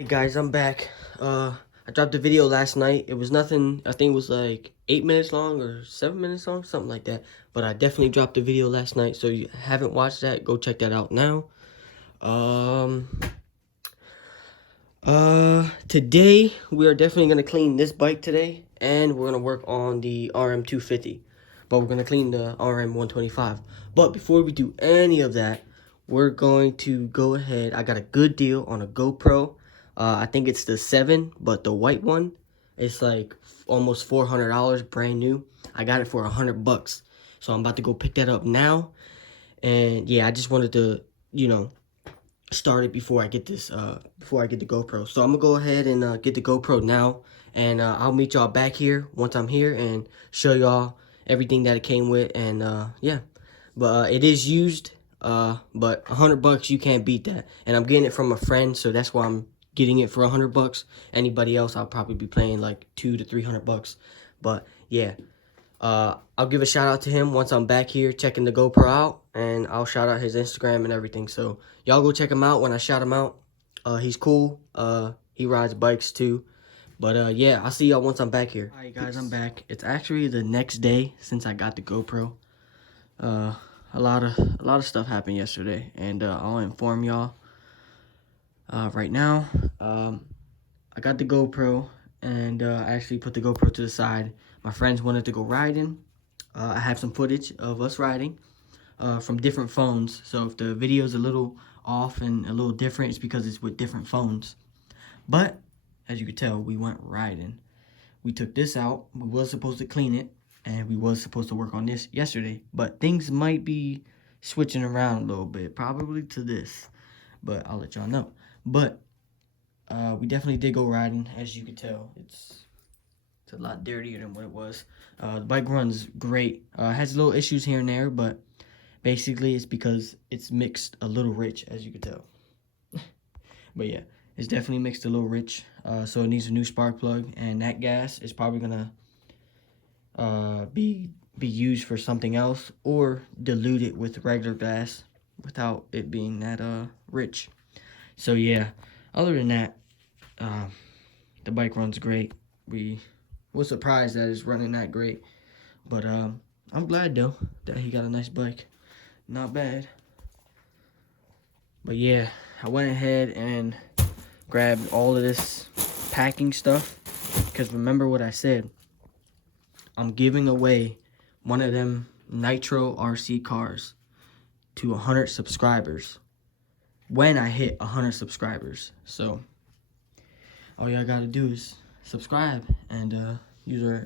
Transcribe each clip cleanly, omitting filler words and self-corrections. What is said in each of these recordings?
Hey guys, I'm back. I dropped a video last night. It was nothing, I think it was like 8 minutes long or 7 minutes long, something like that. But I definitely dropped a video last night, so if you haven't watched that, go check that out now. Today, we are definitely going to clean this bike today, and we're going to work on the RM250. But we're going to clean the RM125. But before we do any of that, we're going to go ahead. I got a good deal on a GoPro. I think it's the 7, but the white one, it's like almost $400, brand new. I got it for $100. So I'm about to go pick that up now. And yeah, I just wanted to, start it before I get this, before I get the GoPro. So I'm gonna go ahead and get the GoPro now. And I'll meet y'all back here once I'm here and show y'all everything that it came with. And yeah, but it is used. But $100, you can't beat that. And I'm getting it from a friend, so that's why I'm getting it for $100. Anybody else, I'll probably be paying like $200 to $300. But yeah, I'll give a shout out to him once I'm back here checking the GoPro out, and I'll shout out his Instagram and everything. So y'all go check him out when I shout him out. He's cool. He rides bikes too. But yeah, I'll see y'all once I'm back here. Alright guys, I'm back. It's actually the next day since I got the GoPro. A lot of stuff happened yesterday, and I'll inform y'all right now. I got the GoPro, and I actually put the GoPro to the side. My friends wanted to go riding. I have some footage of us riding from different phones. So if the video is a little off and a little different, it's because it's with different phones. But as you can tell, we went riding. We took this out. We was supposed to clean it, and we was supposed to work on this yesterday. But things might be switching around a little bit, probably to this. But I'll let y'all know. But we definitely did go riding. As you can tell, it's a lot dirtier than what it was. The bike runs great. Has little issues here and there, but basically it's because it's mixed a little rich, as you can tell. But yeah, it's definitely mixed a little rich. So it needs a new spark plug, and that gas is probably gonna be used for something else, or diluted with regular gas without it being that rich. So yeah, other than that, the bike runs great. We was surprised that it's running that great, but I'm glad though that he got a nice bike. Not bad. But yeah, I went ahead and grabbed all of this packing stuff, because remember what I said, I'm giving away one of them Nitro RC cars to 100 subscribers when I hit 100 subscribers. So all y'all gotta do is subscribe and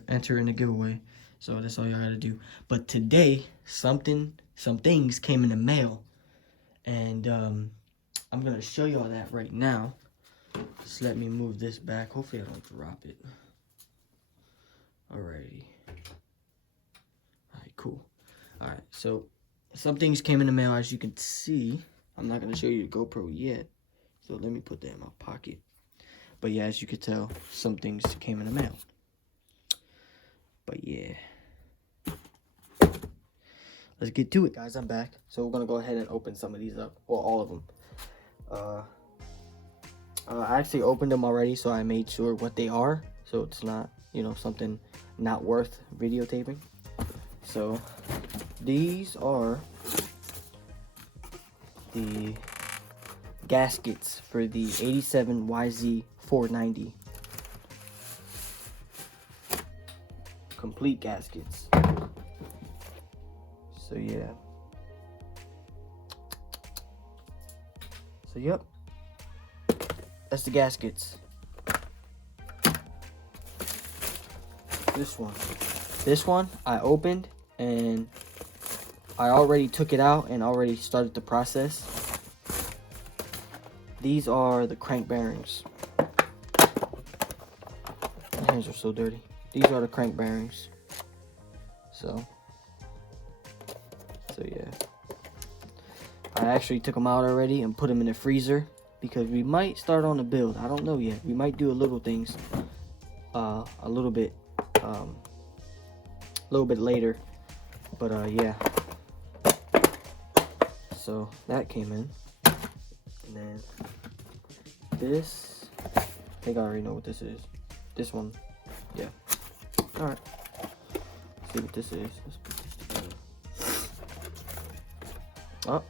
enter in the giveaway. So that's all y'all gotta do. But today, some things came in the mail, and I'm gonna show y'all that right now. Just let me move this back. Hopefully I don't drop it. Alrighty. Alright, cool. Alright, so some things came in the mail, as you can see. I'm not gonna show you the GoPro yet, so let me put that in my pocket. But yeah, as you can tell, some things came in the mail. But yeah, let's get to it, guys. I'm back. So we're gonna go ahead and open some of these up, or all of them. I actually opened them already, so I made sure what they are, so it's not, something not worth videotaping. So these are the gaskets for the 87 yz250 complete gaskets. So yeah. So yep, that's the gaskets. This one I opened, and I already took it out and already started the process. These are the crank bearings. My hands are so dirty. These are the crank bearings. So yeah. I actually took them out already and put them in the freezer, because we might start on the build. I don't know yet. We might do a little things a little bit later. But yeah. So that came in. And then this I think I already know what this is. This one, yeah. All right. Let's see what this is. Let's put this together. Oh.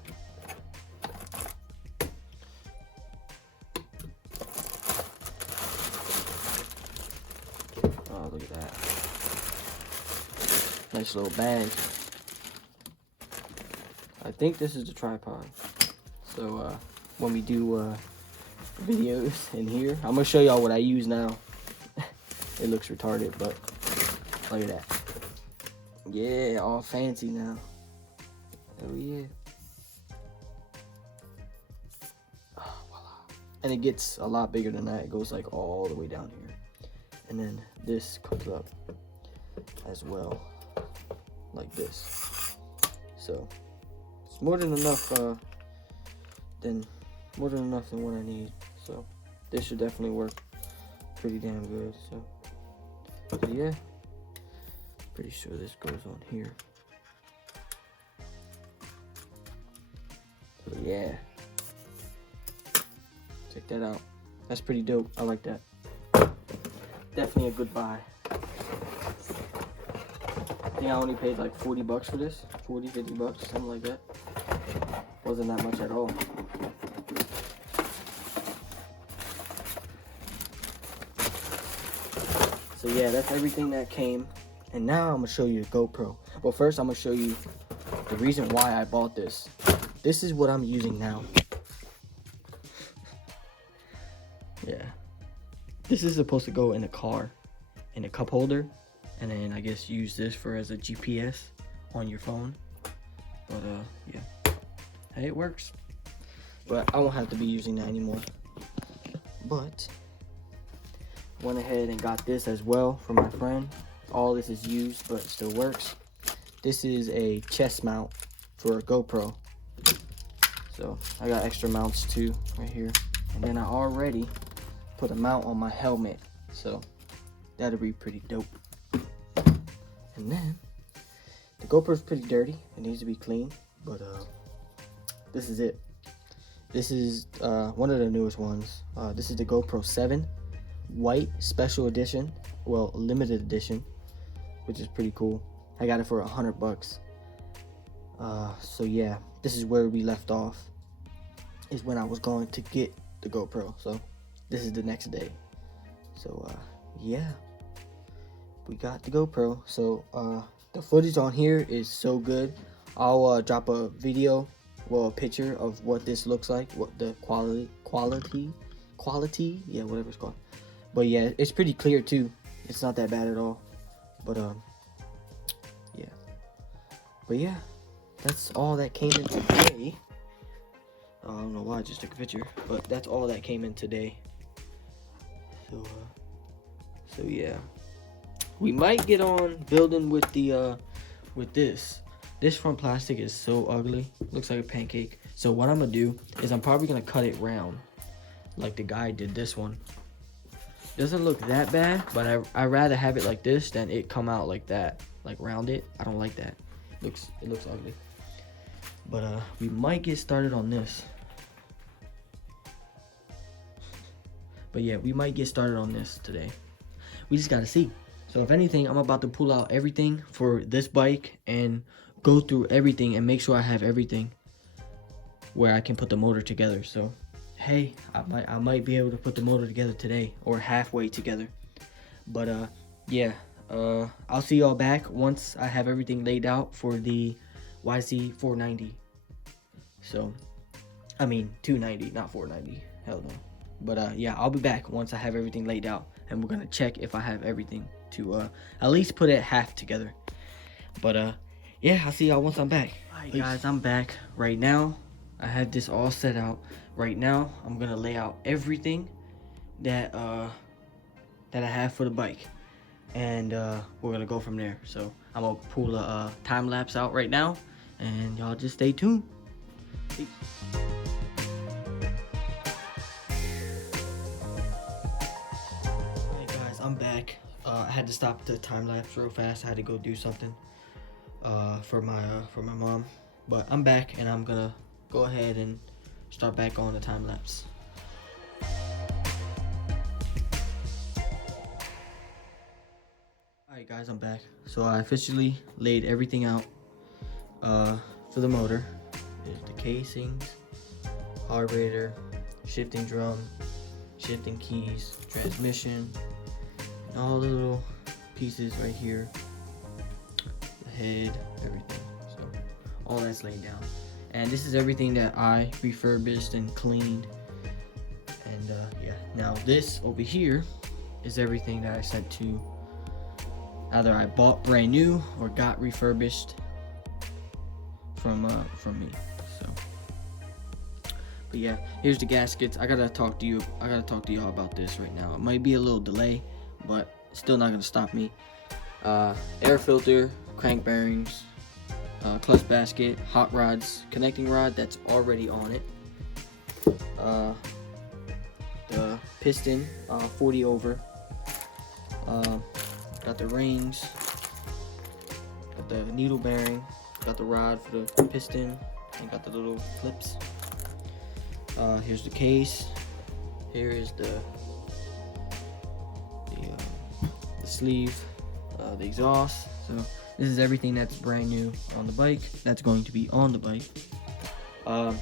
Oh, look at that. Nice little bag. I think this is the tripod. So when we do videos in here, I'm gonna show y'all what I use now. It looks retarded, but look at that. Yeah, all fancy now. Oh yeah. Oh, voila. And it gets a lot bigger than that. It goes like all the way down here. And then this comes up as well, like this. So it's more than enough than what I need. So this should definitely work pretty damn good. So yeah, pretty sure this goes on here. So yeah, check that out. That's pretty dope. I like that. Definitely a good buy. I think I only paid like 40 bucks for this. 40, 50 bucks, something like that. Wasn't that much at all. So yeah, that's everything that came. And now I'm gonna show you the GoPro. Well, first I'm gonna show you the reason why I bought this. This is what I'm using now. Yeah. This is supposed to go in a car, in a cup holder, and then I guess use this for as a GPS on your phone. But yeah, hey, it works. But I won't have to be using that anymore. But went ahead and got this as well for my friend. All this is used, but it still works. This is a chest mount for a GoPro. So I got extra mounts too right here. And then I already put a mount on my helmet, so that'll be pretty dope. And then the GoPro's pretty dirty. It needs to be clean, but this is it. This is one of the newest ones. This is the GoPro 7 white special edition, well, limited edition, which is pretty cool. I got it for 100 bucks. So yeah, this is where we left off, is when I was going to get the GoPro. So this is the next day. So yeah, we got the GoPro. So the footage on here is so good. I'll drop a video, well, a picture of what this looks like, what the quality, yeah, whatever it's called. But yeah, it's pretty clear too. It's not that bad at all. But yeah. But yeah, that's all that came in today. I don't know why I just took a picture, but that's all that came in today. So yeah, we might get on building with the with this. This front plastic is so ugly. Looks like a pancake. So what I'm gonna do is I'm probably gonna cut it round, like the guy did this one. Doesn't look that bad, but I rather have it like this than it come out like that, like rounded. I don't like that. It looks ugly. But we might get started on this. But yeah, we might get started on this today. We just gotta see. So if anything, I'm about to pull out everything for this bike and go through everything and make sure I have everything where I can put the motor together. So hey, I might be able to put the motor together today, or halfway together. But yeah, I'll see y'all back once I have everything laid out for the yz490. So I mean 290, not 490. Hell no. But yeah, I'll be back once I have everything laid out, and we're gonna check if I have everything to at least put it half together. But yeah, I'll see y'all once I'm back. Alright guys, I'm back. Right now I have this all set out. Right now I'm gonna lay out everything that that I have for the bike, and we're gonna go from there. So I'm gonna pull a time lapse out right now, and y'all just stay tuned. Peace. I'm back. I had to stop the time lapse real fast. I had to go do something for my mom. But I'm back, and I'm gonna go ahead and start back on the time lapse. Guys, I'm back. So I officially laid everything out for the motor. There's the casings, carburetor, shifting drum, shifting keys, transmission, and all the little pieces right here, the head, everything. So all that's laid down, and this is everything that I refurbished and cleaned. And yeah, now this over here is everything that I sent to, either I bought brand new or got refurbished from me. So, but yeah, here's the gaskets. I gotta talk to y'all about this right now. It might be a little delay, but it's still not gonna stop me. Air filter, crank bearings, clutch basket, hot rods, connecting rod that's already on it. The piston, 40 over. Got the rings, got the needle bearing, got the rod for the piston, and got the little clips. Here's the case. Here is the sleeve, the exhaust. So this is everything that's brand new on the bike. That's going to be on the bike. All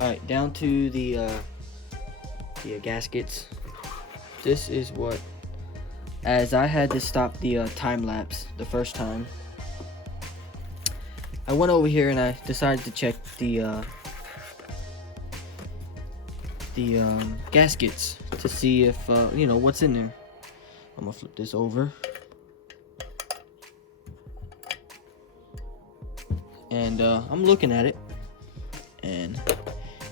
right, down to the gaskets. This is what. As I had to stop the time lapse the first time, I went over here and I decided to check the gaskets to see if you know what's in there. I'm gonna flip this over, and I'm looking at it, and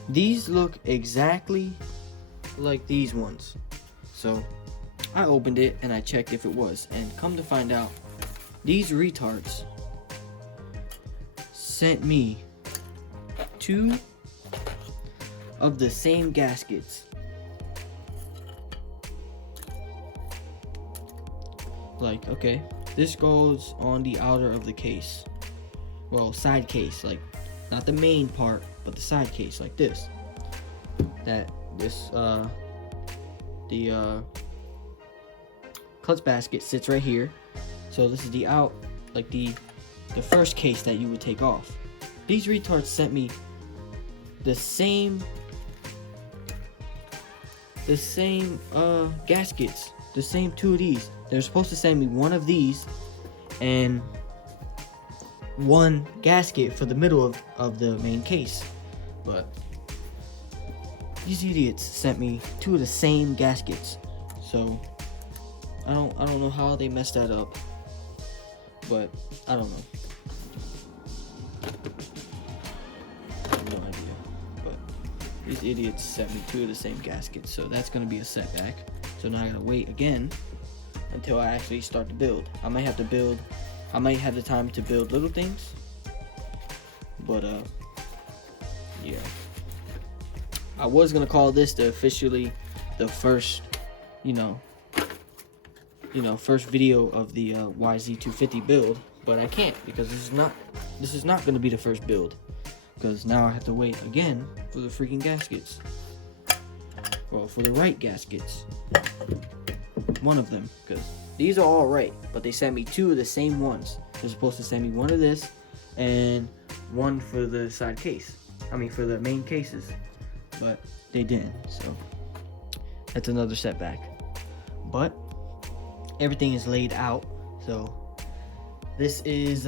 these look exactly like these ones. So I opened it and I checked if it was, and come to find out, these retards sent me 2 of the same gaskets. Like, okay, this goes on the outer of the case. Well, side case, like not the main part, but the side case, like this. The clutch basket sits right here. So this is the out, like the first case that you would take off. These retards sent me the same gaskets, the same 2 of these. They're supposed to send me 1 of these and 1 gasket for the middle of the main case, but these idiots sent me 2 of the same gaskets. So I don't know how they messed that up, but I don't know. I have no idea. But these idiots sent me 2 of the same gaskets, so that's gonna be a setback. So now I gotta wait again until I actually start to build. I might have the time to build little things, but yeah. I was gonna call this officially the first, first video of the yz250 build, but I can't, because this is not gonna be the first build, because now I have to wait again for the freaking gaskets. Well, for the right gaskets, 1 of them, because these are all right, but they sent me 2 of the same ones. They're supposed to send me 1 of this and 1 for the side case. I mean, for the main cases, but they didn't. So that's another setback. But everything is laid out, so this is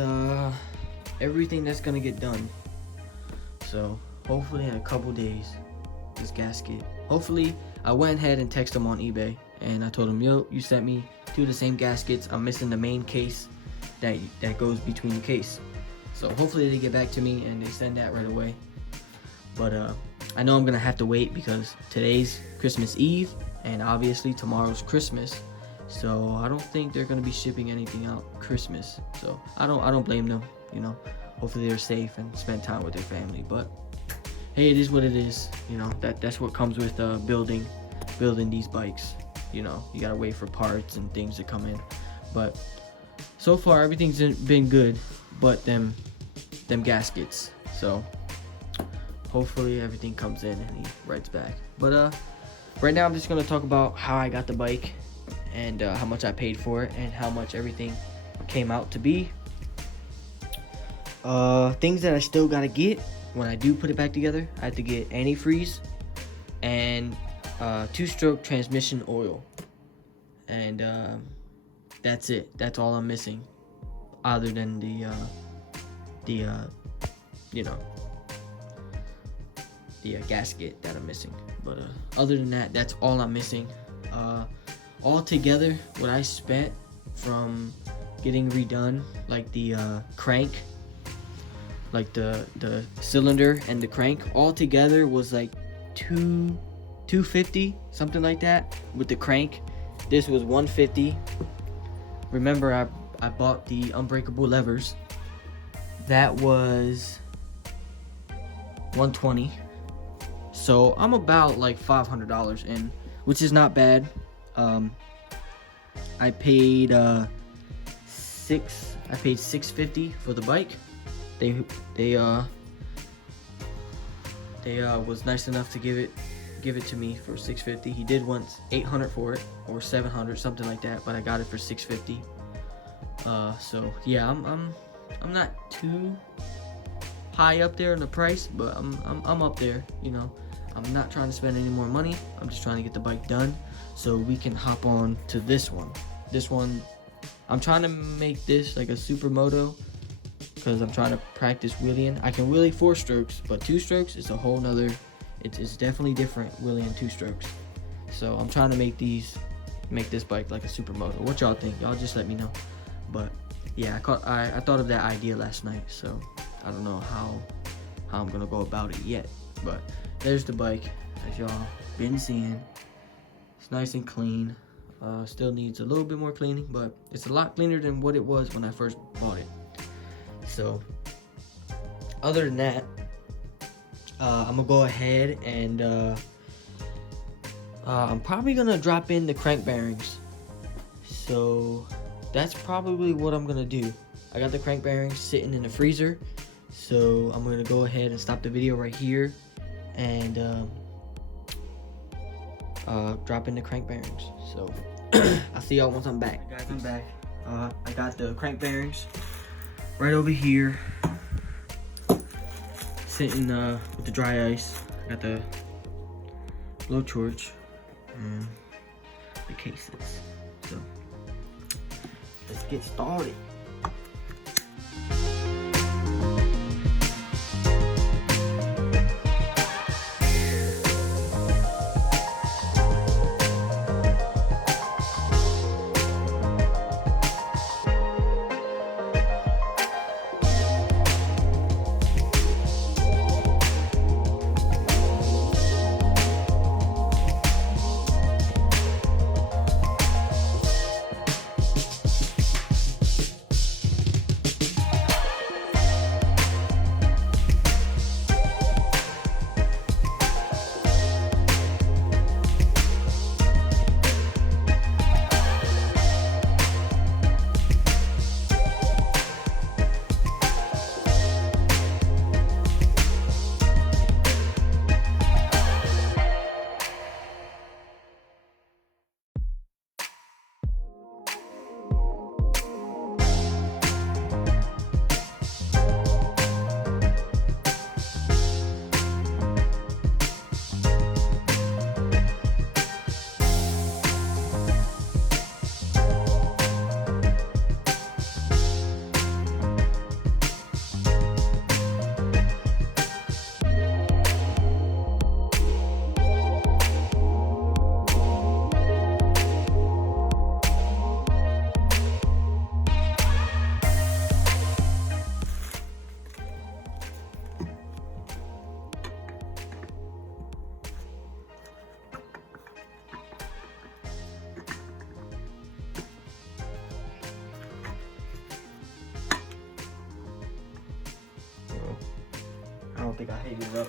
everything that's gonna get done. So hopefully in a couple days, this gasket, hopefully, I went ahead and texted them on eBay and I told them, yo, you sent me 2 of the same gaskets. I'm missing the main case that goes between the case. So hopefully they get back to me and they send that right away. But I know I'm gonna have to wait because today's Christmas Eve and obviously tomorrow's Christmas. So I don't think they're gonna be shipping anything out Christmas. So I don't blame them, Hopefully they're safe and spend time with their family. But hey, it is what it is. That's what comes with building these bikes. You gotta wait for parts and things to come in. But so far everything's been good, but them gaskets. So hopefully everything comes in and he writes back. But right now I'm just gonna talk about how I got the bike and how much I paid for it and how much everything came out to be. Things that I still gotta get when I do put it back together. I have to get antifreeze and 2-stroke transmission oil, and that's it. That's all I'm missing, other than the gasket that I'm missing. But other than that, that's all I'm missing. All together, what I spent from getting redone, like the crank, like the cylinder and the crank, all together was like $250, something like that. With the crank, this was $150. Remember, I bought the unbreakable levers. That was $120. So I'm about like $500 in, which is not bad. I paid $650 for the bike. They was nice enough to give it to me for $650. He did want $800 for it, or $700, something like that, but I got it for $650. So yeah, I'm not too high up there in the price, but I'm up there, you know. I'm not trying to spend any more money. I'm just trying to get the bike done so we can hop on to this one. This one, I'm trying to make this like a supermoto, because I'm trying to practice wheeling. I can wheelie 4 strokes, but 2 strokes is a whole nother, it's definitely different wheeling 2 strokes. So I'm trying to make this bike like a supermoto. What y'all think? Y'all just let me know. But yeah, I thought of that idea last night, so I don't know how I'm gonna go about it yet. But there's the bike, as y'all been seeing. It's nice and clean. Still needs a little bit more cleaning, but it's a lot cleaner than what it was when I first bought it. So other than that, I'm gonna go ahead and I'm probably gonna drop in the crank bearings. So that's probably what I'm gonna do. I got the crank bearings sitting in the freezer, so I'm gonna go ahead and stop the video right here and drop in the crank bearings. So I'll see y'all once I'm back. Guys, I'm back. I got the crank bearings right over here, sitting with the dry ice. I got the blowtorch and the cases. So let's get started. I don't think I heated it up.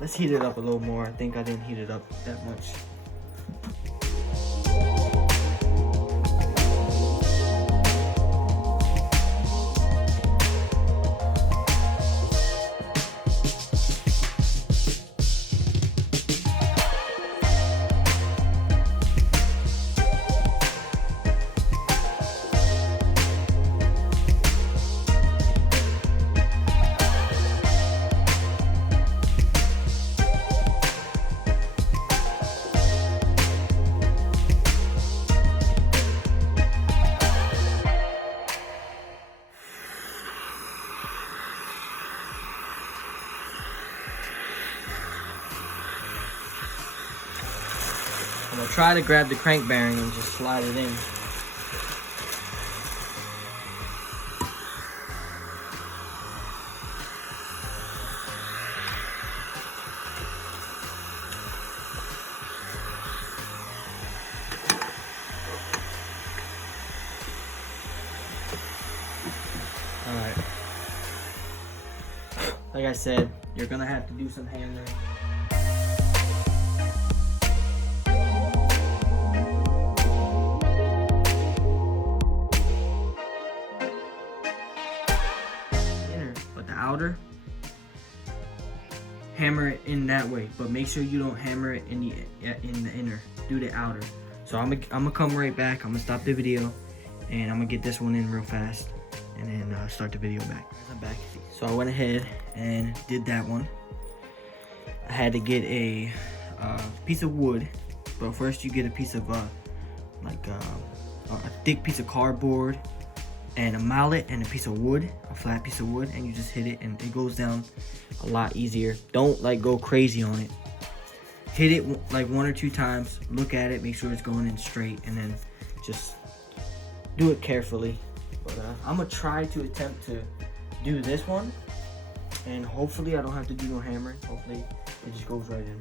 Let's heat it up a little more. I think I didn't heat it up that much. I'm gonna try to grab the crank bearing and just slide it in. Alright. Like I said, you're gonna have to do some hammering. But the outer, hammer it in that way, but make sure you don't hammer it in the inner. Do the outer. So I'm gonna come right back. I'm gonna stop the video, and I'm gonna get this one in real fast, and then start the video back. I'm back. So I went ahead and did that one. I had to get a piece of wood, but first you get a piece of a thick piece of cardboard and a mallet and a piece of wood, a flat piece of wood, and you just hit it and it goes down a lot easier. Don't like go crazy on it. Hit it like 1 or 2 times, look at it, make sure it's going in straight, and then just do it carefully. But I'm gonna try to attempt to do this one, and hopefully I don't have to do no hammering. Hopefully it just goes right in.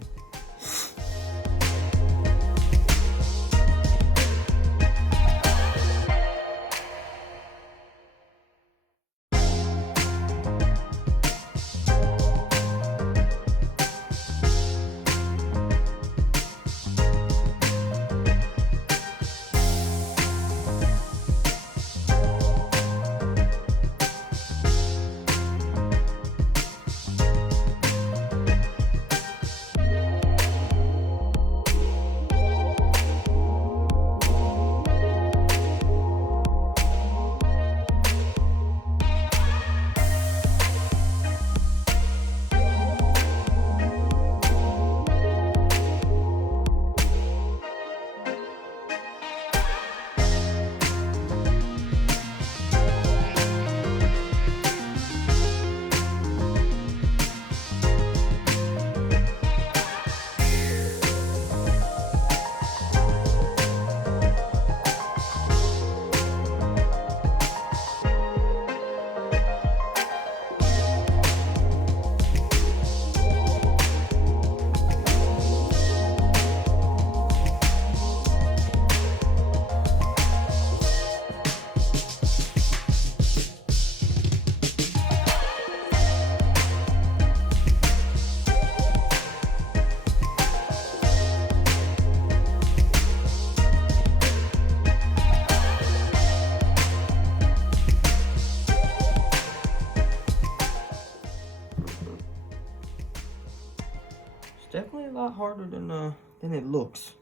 Definitely a lot harder than it looks.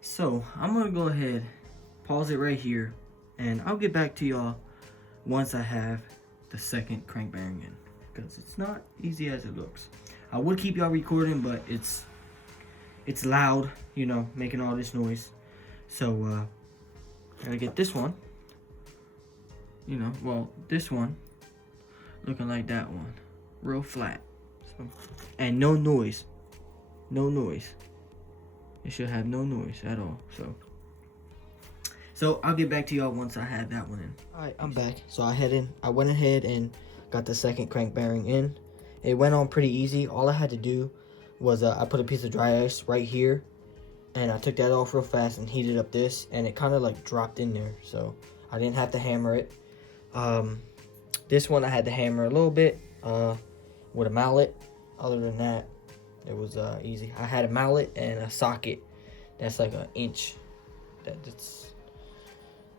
So I'm gonna go ahead, pause it right here, and I'll get back to y'all once I have the second crank bearing in, because it's not easy as it looks. I would keep y'all recording, but it's loud, you know, making all this noise. So I gotta get this one, you know, well, this one looking like that one, real flat, so, and no noise. No noise. It should have no noise at all. So I'll get back to y'all once I have that one in. Alright, I'm back. So I went ahead and got the second crank bearing in. It went on pretty easy. All I had to do was I put a piece of dry ice right here, and I took that off real fast and heated up this, and it kind of like dropped in there, so I didn't have to hammer it. This one I had to hammer a little bit with a mallet. Other than that, it was easy. I had a mallet and a socket that's like an inch. That's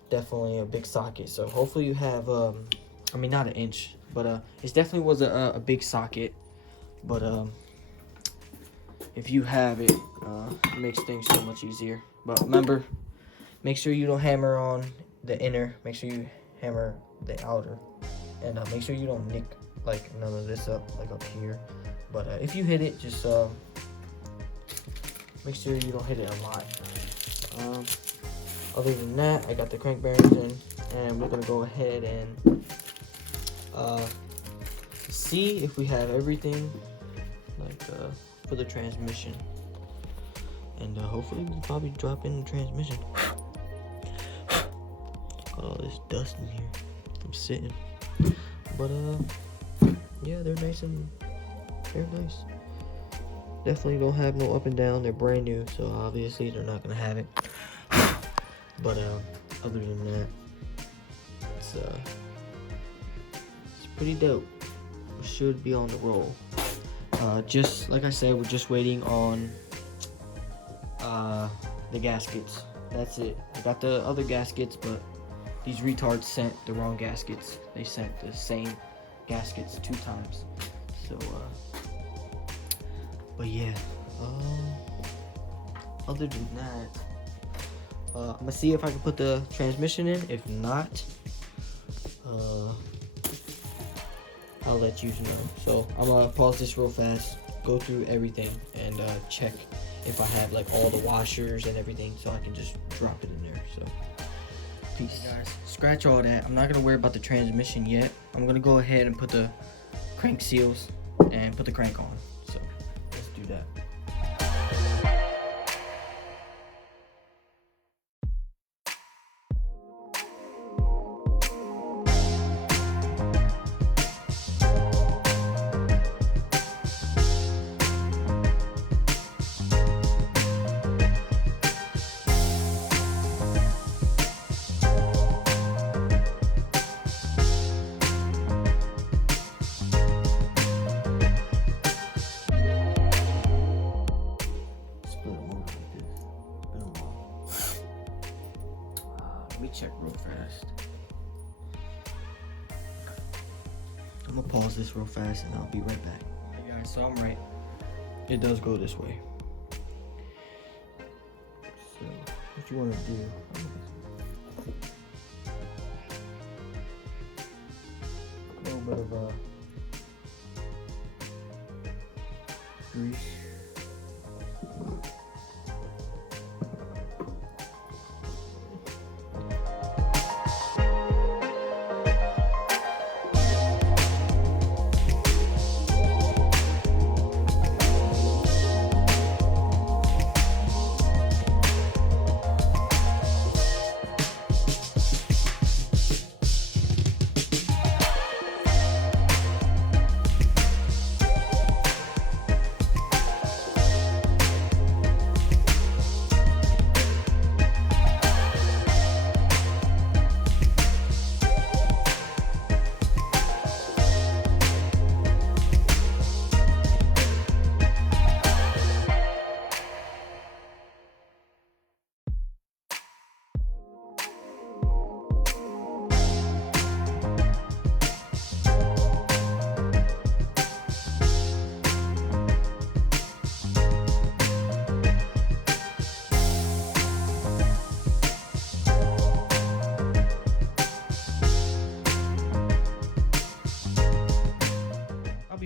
definitely a big socket. So hopefully you have, I mean, not an inch, but it definitely was a big socket. But if you have it, it makes things so much easier. But remember, make sure you don't hammer on the inner. Make sure you hammer the outer, and make sure you don't nick like none of this up, like up here. But if you hit it, just make sure you don't hit it a lot. Other than that, I got the crank bearings in, and we're gonna go ahead and see if we have everything like for the transmission. and hopefully we can probably drop in the transmission. Got all this dust in here from sitting, but yeah, they're nice. Definitely don't have no up and down. They're brand new, so obviously they're not gonna have it. But other than that, it's pretty dope. We should be on the roll. Just like I said, we're just waiting on the gaskets. That's it. I got the other gaskets, but these retards sent the wrong gaskets. They sent the same gaskets 2 times. So but yeah, other than that, I'm gonna see if I can put the transmission in. If not, I'll let you know. So I'm gonna pause this real fast, go through everything, and check if I have like all the washers and everything, so I can just drop it in there. So peace, guys. Scratch all that. I'm not gonna worry about the transmission yet. I'm gonna go ahead and put the crank seals and put the crank on. So let's do that. Let me check real fast. I'm gonna pause this real fast and I'll be right back. Hey guys, so I'm right. It does go this way. So what you wanna do? A little bit of grease.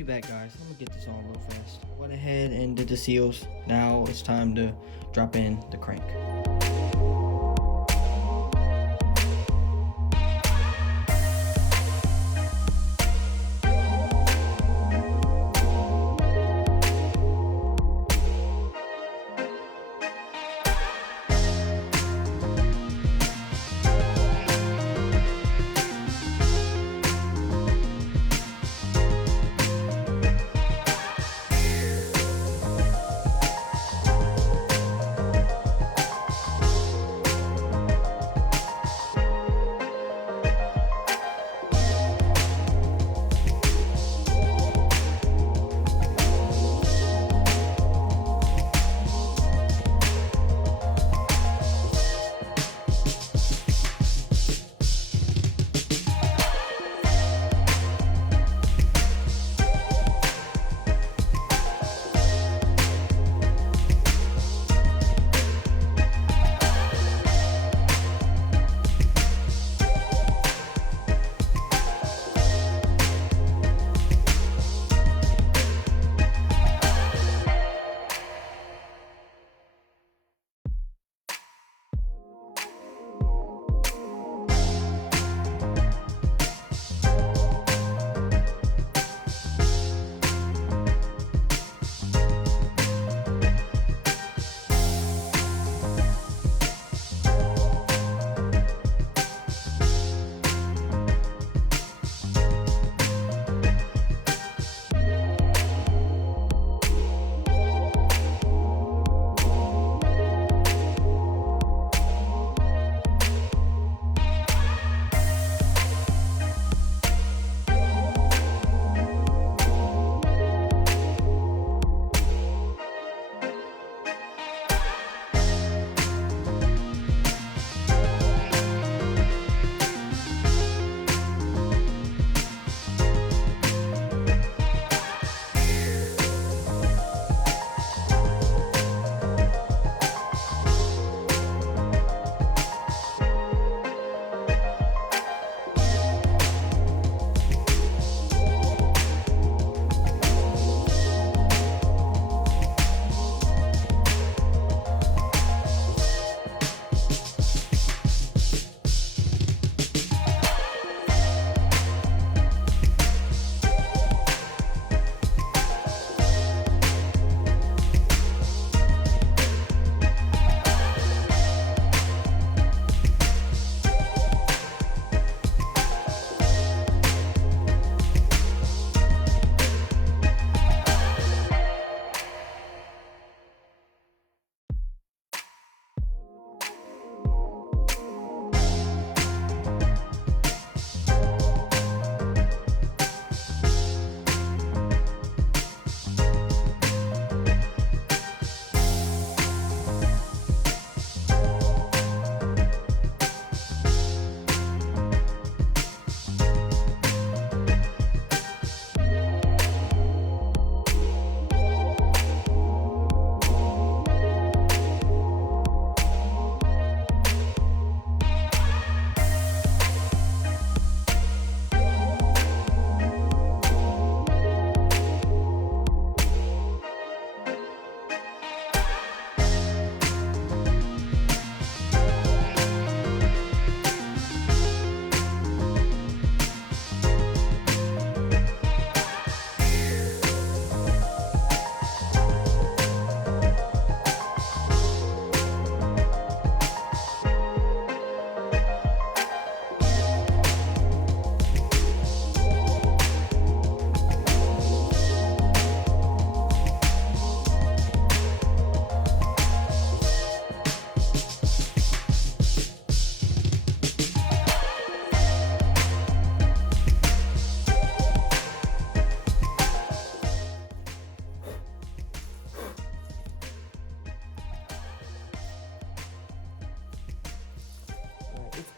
Back, guys. I'm gonna get this on real fast. Went ahead and did the seals. Now it's time to drop in the crank.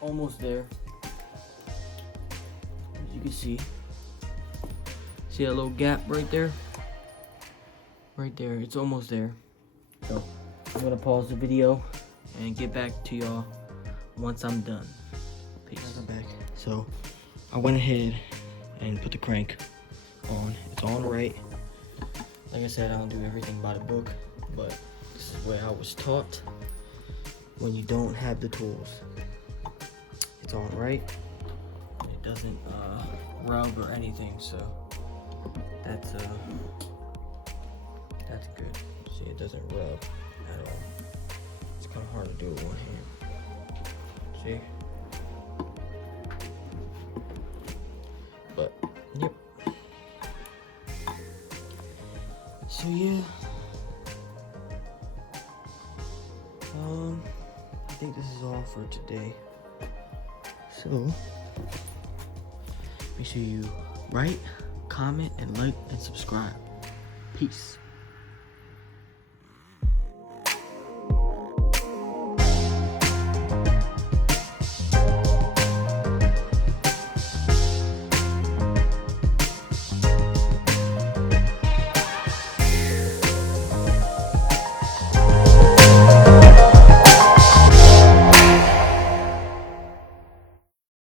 almost there. As you can see a little gap right there? Right there, it's almost there. So I'm gonna pause the video and get back to y'all once I'm done. Peace. I'm back. So I went ahead and put the crank on. It's on right. Like I said, I don't do everything by the book, but this is where I was taught when you don't have the tools. It's on right. It doesn't rub or anything, so that's good. See, it doesn't rub at all. It's kind of hard to do with one hand. See? But yep. So yeah. I think this is all for today. So make sure you write, comment, and like, and subscribe. Peace.